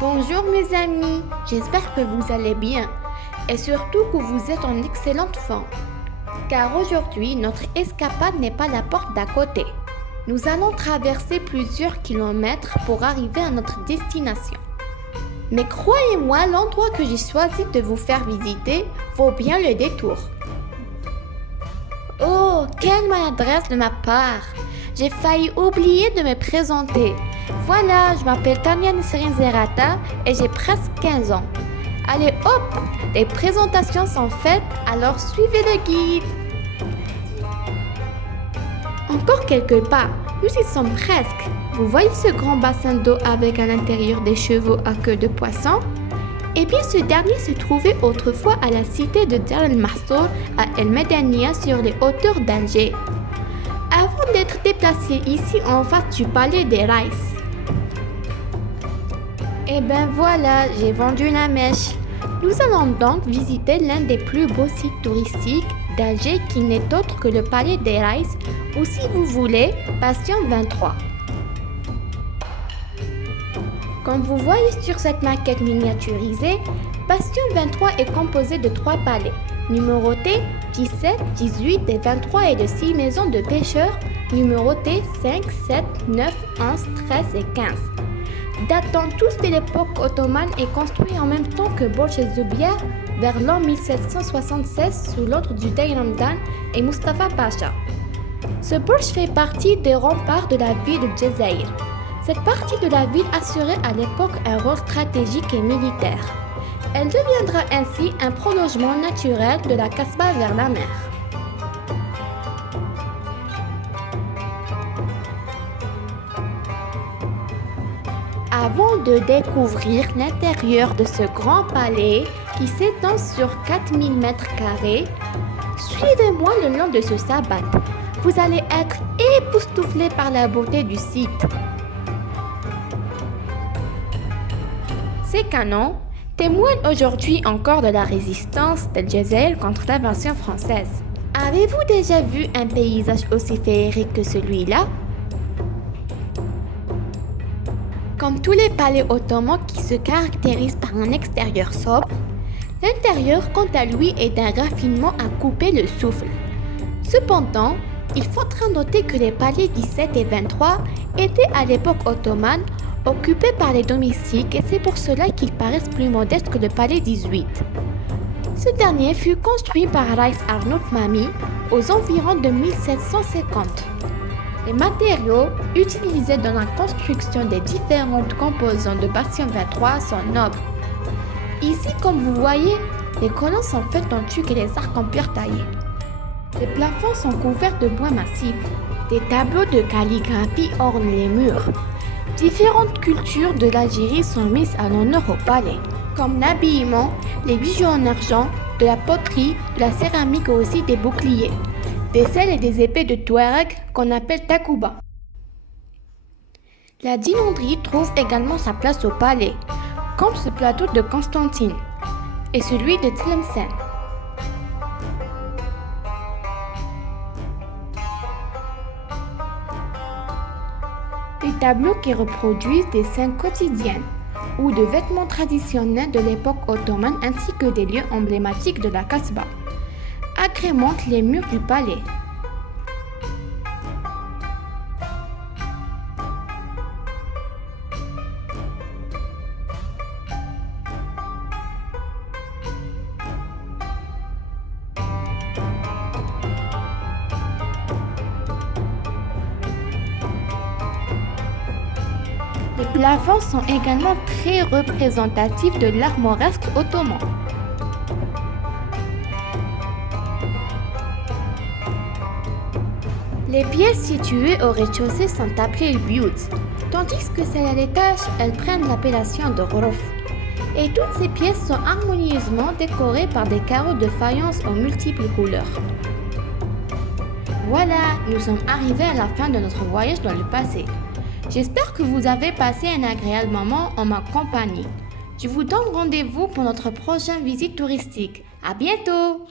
Bonjour mes amis, j'espère que vous allez bien et surtout que vous êtes en excellente forme. Car aujourd'hui, notre escapade n'est pas la porte d'à côté. Nous allons traverser plusieurs kilomètres pour arriver à notre destination. Mais croyez-moi, l'endroit que j'ai choisi de vous faire visiter vaut bien le détour. Oh, quelle maladresse de ma part! J'ai failli oublier de me présenter. Voilà, je m'appelle Tania Nisserine Zerata et j'ai presque 15 ans. Allez hop, les présentations sont faites, alors suivez le guide. Encore quelques pas, nous y sommes presque. Vous voyez ce grand bassin d'eau avec à l'intérieur des chevaux à queue de poisson? Eh bien, ce dernier se trouvait autrefois à la cité de Dar el-Mahsour à El Medania sur les hauteurs d'Alger. Avant d'être déplacé ici en face du palais des Raïs. Et ben voilà, j'ai vendu la mèche. Nous allons donc visiter l'un des plus beaux sites touristiques d'Alger qui n'est autre que le palais des Raïs ou si vous voulez, Bastion 23. Comme vous voyez sur cette maquette miniaturisée, Bastion 23 est composé de 3 palais, numérotés 17, 18 et 23 et de 6 maisons de pêcheurs, numérotées 5, 7, 9, 11, 13 et 15. Datant tous de l'époque ottomane et construits en même temps que Borj el-Zoubiya vers l'an 1776 sous l'ordre du Dey Ramdan et Mustafa Pacha. Ce Borj fait partie des remparts de la ville de Djezaïr. Cette partie de la ville assurait à l'époque un rôle stratégique et militaire. Elle deviendra ainsi un prolongement naturel de la Kasbah vers la mer. Avant de découvrir l'intérieur de ce grand palais qui s'étend sur 4000 m², suivez-moi le long de ce sabbat. Vous allez être époustouflés par la beauté du site. Ces canons témoignent aujourd'hui encore de la résistance d'El-Djezaïr contre l'invasion française. Avez-vous déjà vu un paysage aussi féerique que celui-là? Comme tous les palais ottomans qui se caractérisent par un extérieur sobre, l'intérieur quant à lui est d'un raffinement à couper le souffle. Cependant, il faudra noter que les palais 17 et 23 étaient à l'époque ottomane occupés par les domestiques et c'est pour cela qu'ils paraissent plus modestes que le palais 18. Ce dernier fut construit par Raïs Arnout Mami aux environs de 1750. Les matériaux utilisés dans la construction des différentes composantes de Bastion 23 sont nobles. Ici, comme vous voyez, les colonnes sont faites en tuque et les arcs en pierre taillée. Les plafonds sont couverts de bois massif. Des tableaux de calligraphie ornent les murs. Différentes cultures de l'Algérie sont mises à l'honneur au palais, comme l'habillement, les bijoux en argent, de la poterie, de la céramique et aussi des boucliers, des selles et des épées de Touareg qu'on appelle takouba. La dinonderie trouve également sa place au palais, comme ce plateau de Constantine et celui de Tlemcen. Des tableaux qui reproduisent des scènes quotidiennes ou de vêtements traditionnels de l'époque ottomane ainsi que des lieux emblématiques de la Kasbah agrémentent les murs du palais. Les plafonds sont également très représentatifs de l'art mauresque ottoman. Les pièces situées au rez-de-chaussée sont appelées biout, tandis que celles à l'étage, elles prennent l'appellation de ghorof. Et toutes ces pièces sont harmonieusement décorées par des carreaux de faïence aux multiples couleurs. Voilà, nous sommes arrivés à la fin de notre voyage dans le passé. J'espère que vous avez passé un agréable moment en ma compagnie. Je vous donne rendez-vous pour notre prochaine visite touristique. À bientôt!